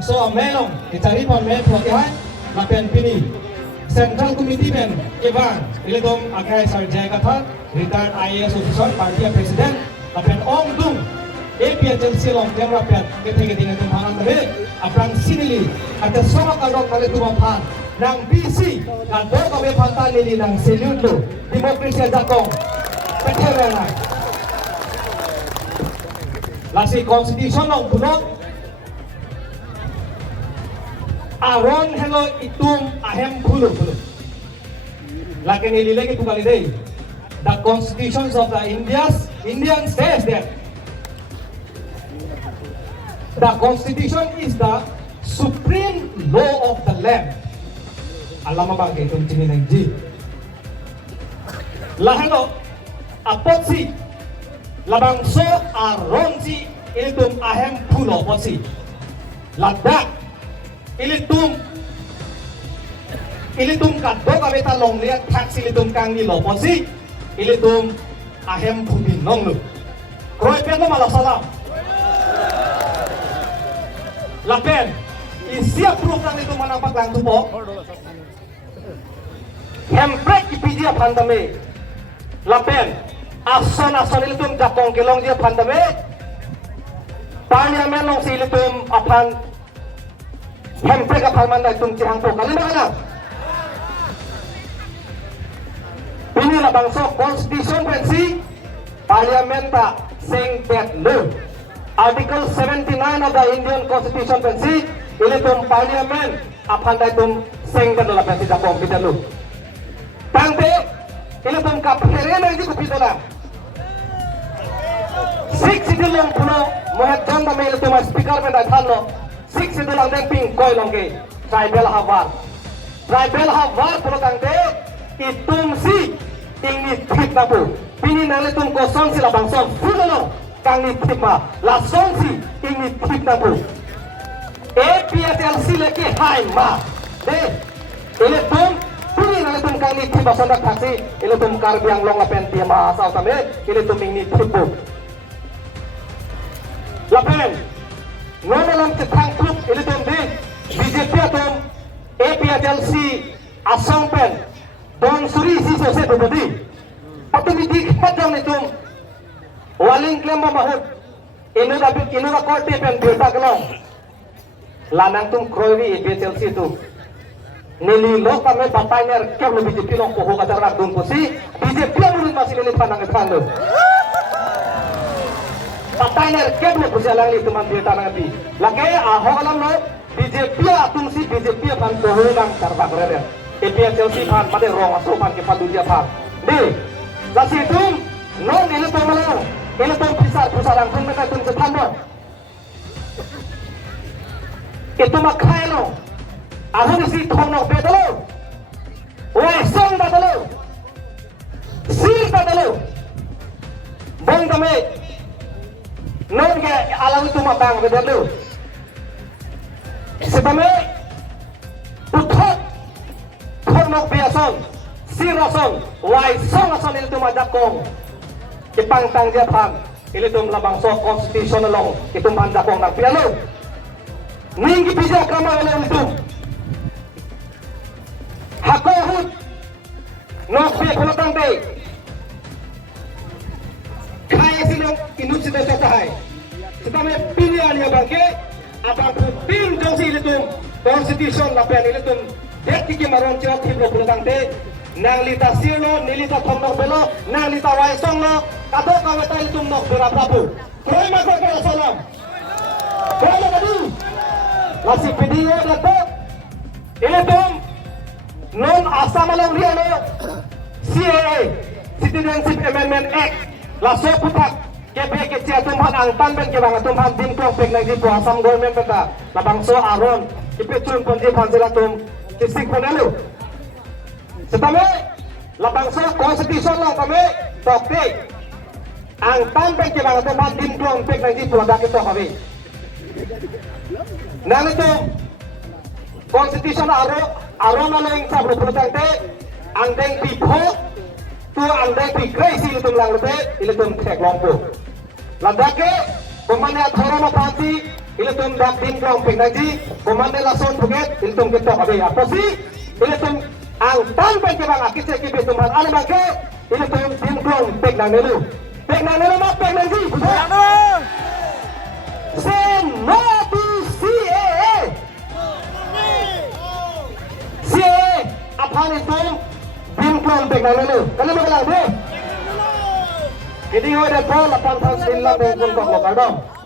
bangso amelong dicari pon me pokihai lapen pini Central Committee men Ivan ilidom agai sarjai kathat retired IAS officer party president lapen ong dung APHL silong jam rapiat ketika tum hangan tabe aprang sinili ada sama kadok kali tumapan nang BC kadok kabe pantan nili nang selulu demokrasi jakong pekerana lasi konstitusi nong punot aron hello itum ahem pulu lagi nili lagi tu kali deh the constitutions of the Indian says that the constitution is the supreme law of the land. Alam mo ba itong chininang G? Lahano, apotsi, labangso aronsi ilitum ahem pulo potsi. Ladak, ilitum kaddo kami talong liat taksi ilitum kang nilo potsi, ilitum ahem pubin nonglu. Kroy pedo malasalam. Lapen, isiap proof lang ito manampak lang ito po. Hemprek ipidia pandame. Lapen, ason ilitum jakong kilong dia pandame. Parliamen nong silitum apan hemprek apan manda itum cihang po. Kalima ka na. Ini lah bangso constitution pensi parliamen tak sing pet lu. Article 79 of the Indian Constitution pensi ilitum parliament apandaitum sengkan dalam pensi japong bidalu. Tangte ilitum kapherena ini kupidala. Six idulong puno mohat janda me ilitum speaker mendai thalo. Six idulang demping koi longke tribal havar puno tangte itum si ingni tip napu. Pini nalitum kosong sila bangso fulolo. Kang ni tipa la sonsi ini tip na po APHLC leki hai ma de ele tum puni na tum kang ni tipa sondak taksi ele tum karbiang long lapen tia ma asal kami ele tum ini tipu lapen nomelam cetang klub ele tum de BJP atum APHLC asongpen don suri si sose bodi automatic hadam ni tum waling klaim mahut inu da korte pen beta kelong lanang tum kroiwi APHLC tu nili lo kami bapainer kem lo BJP long poho kata rak dun pusi BJP mulut masih nili panang etang lo bapainer kem lo pusi alang li teman beta nanti lagi ahok alam lo BJP atum si BJP pan poho nang terbang rere APHLC pan pada rong aso pan ke padu dia pan di lasi tum non nili pemalang ini tuh pusar langsung mereka tuh setano. Itu makai lo. Aku isi tono bedalo. Wesong bedalo. Sir bedalo. Bong kami. Non ke alam itu matang bedalo. Sebame utot tono biason. Sirason. Wesong ason itu majakong. Ipang tangjapan ilitum labang so konstitusional long itum panjakong ng piano ninggi bija kama wala ilitum hakohut nokpe kulotang te kaya silong inut sida sa tahay sebame pilihan niya bangke abang putin jong si ilitum konstitusion na pian ilitum deti ki maron chirot hiblo kulotang te nang lita sirlo nilita thomnok belo nang lita waisong lo kado kami tahu itu nok beraprabu. Kau masuk ke salam. Kau tadi masih video dato. Ini tuh non asam malam dia lo CAA Citizenship Amendment Act. Langsung putak KPK tumhan angtan ben kebang tumhan dim kong pek lagi bu asam government beta. Labang so aron ipetun ponji panjelatum kisik penalu. Setame labang so konstitusi lang kami tokte. Ang tampek ke bang tempat dim kong pek lagi bu ada kita kami. Nang itu konstitusi aron na yang sabro protang te ang deng pipo tu ang deng pi crazy ilutum lang lute ilutum tek lompo. Ladake pemanya thoro na panti Ilitum dak tim klong pengdaji komande lason buget ilitum ketok abe apa sih ilitum ang tan ke bang akise ke betuman ale bangke ilitum tim klong pengnang nelu mah pengdaji sen no to CAA CAA apaan itu tim klong pengnang nelu kalau mau kelang deh ini ada bol 8 tahun 9 tahun kok lokal dong